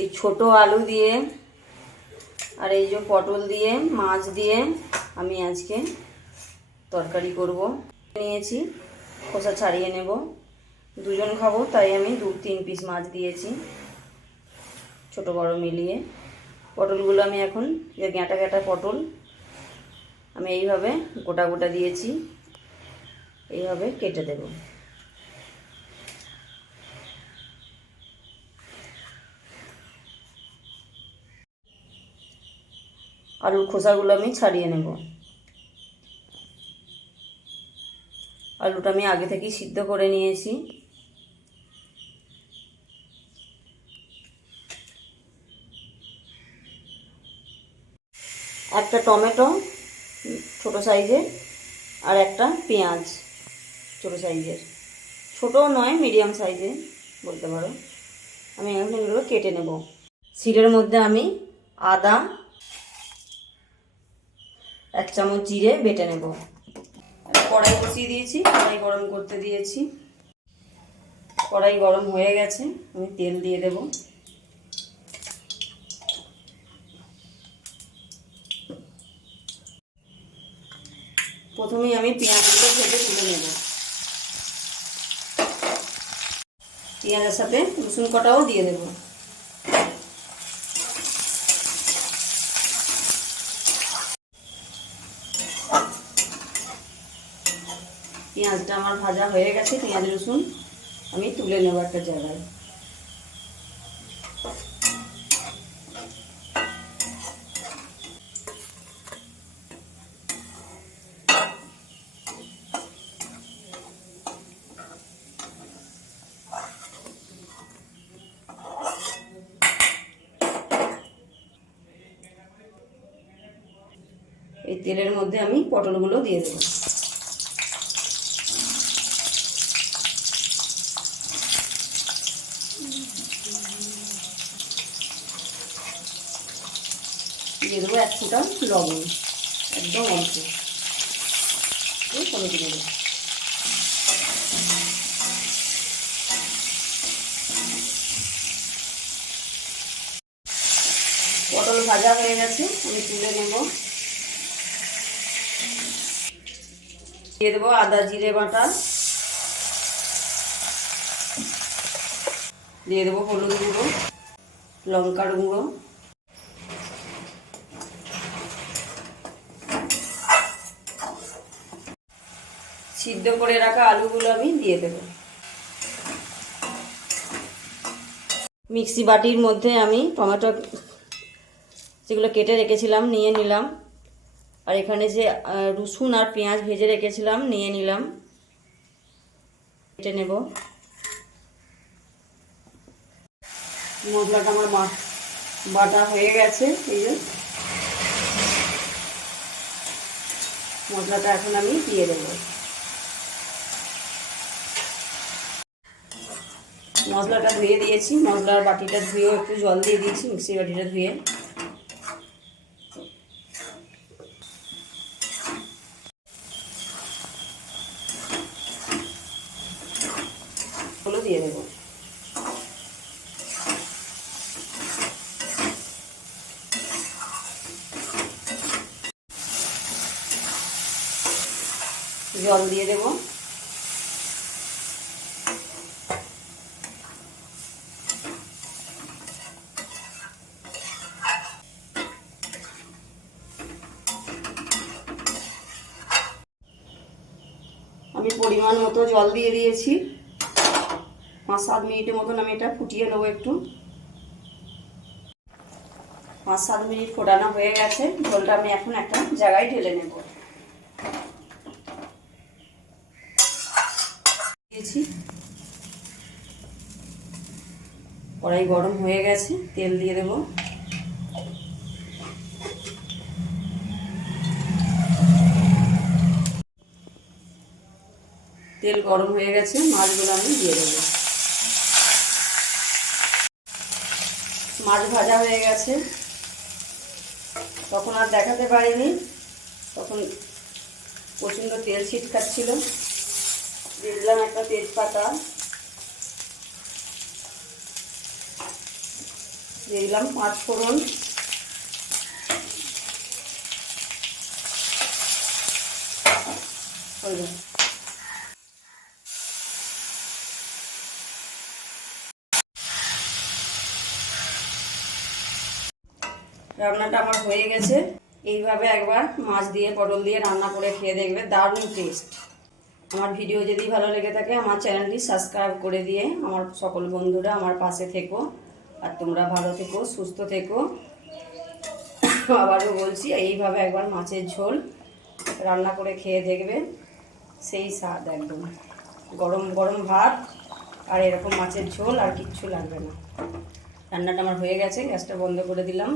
এই ছোট আলু দিয়ে আর এই যে পটল দিয়ে মাছ দিয়ে আমি আজকে তরকারি করব। নিয়েছি, খোসা ছাড়িয়ে নেব। দুজন খাবো তাই আমি 2-3 পিস মাছ দিয়েছি, ছোট বড় মিলিয়ে। পটলগুলো আমি এখন যে গ্যাঁটা গ্যাঁটা পটল আমি এইভাবে গোটা গোটা দিয়েছি, এইভাবে কেটে দেব। আলুর খোসাগুলো আমি ছাড়িয়ে নেব। আলুটা আমি আগে থেকেই সিদ্ধ করে নিয়েছি। একটা টমেটো ছোট সাইজের আর একটা পেঁয়াজ ছোট সাইজের, ছোটো নয় মিডিয়াম সাইজের বলতে পারো। আমি এখন এগুলো কেটে নেব। শিলের মধ্যে আমি আদা, 1 চামচ জিরে বেটে নেব। কড়াই বসিয়ে দিয়েছি, কড়াই গরম করতে দিয়েছি। কড়াই গরম হয়ে গেছে, আমি তেল দিয়ে দেব। প্রথমেই আমি পেঁয়াজগুলো ভেজে তুলে নেব। পেঁয়াজের সাথে রসুন কটাও দিয়ে দেব। পেঁয়াজটা আমার ভাজা হয়ে গেছে, পেঁয়াজ রসুন আমি তুলে নেব একটা জায়গায়। এই তেলের মধ্যে আমি পটলগুলো দিয়ে দেব। দিয়ে দেবো 1 ফোঁটা লবণ, একদম অল্প হলুদ দেবো। পটল ভাজা হয়ে গেছে, আমি তুলে নেব। দিয়ে দেবো আদা জিরে বাটা, দিয়ে দেবো হলুদ গুঁড়ো, লঙ্কার গুঁড়ো, সিদ্ধ করে রাখা আলুগুলো আমি দিয়ে দেব। মিক্সি বাটির মধ্যে আমি টমেটো যেগুলো কেটে রেখেছিলাম নিয়ে নিলাম, আর এখানে যে রসুন আর পেঁয়াজ ভেজে রেখেছিলাম নিয়ে নিলাম। কেটে নেব। মশলাটা আমার বাটা হয়ে গেছে। এই যে মশলাটা এখন আমি দিয়ে দেব। মশলাটা ধুয়ে দিয়েছি, মশলার বাটিটা ধুয়েও একটু জল দিয়ে দিয়েছি, মিক্সি বাটিটা ধুয়ে। হলো দিয়ে দেবো। জল দিয়ে দেব। আমি পরিমাণ মতো জল দিয়ে দিয়েছি। 5-7 মিনিটের মতন আমি এটা ফুটিয়ে নেবো একটু। 5-7 মিনিট ফোটানো হয়ে গেছে। জলটা আমি এখন একটা জায়গায় ঢেলে নেব। দিয়েছি, কড়াই গরম হয়ে গেছে, তেল দিয়ে দেব। তেল গরম হয়ে গেছে, মাছগুলো আমি দিয়ে দেবো। মাছ ভাজা হয়ে গেছে, তখন আর দেখাতে পারিনি, তখন প্রচণ্ড তেল ছিটকাচ্ছিল। দিয়ে দিলাম একটা তেজপাতা, দিয়ে দিলাম 5 ফোড়ন, রান্নাটা আমার হয়ে গেছে। এইভাবে একবার মাছ দিয়ে পটল দিয়ে রান্না করে খেয়ে দেখবে, দারুণ টেস্ট। আমার ভিডিও যদি ভালো লেগে থাকে আমার চ্যানেলটি সাবস্ক্রাইব করে দিয়ে আমার সকল বন্ধুরা আমার পাশে থেকো। আর তোমরা ভালো থেকো, সুস্থ থেকো। আবারও বলছি, এইভাবে একবার মাছের ঝোল রান্না করে খেয়ে দেখবে, সেই স্বাদ একদম। গরম গরম ভাত আর এরকম মাছের ঝোল, আর কিচ্ছু লাগবে না। রান্নাটা আমার হয়ে গেছে, গ্যাসটা বন্ধ করে দিলাম।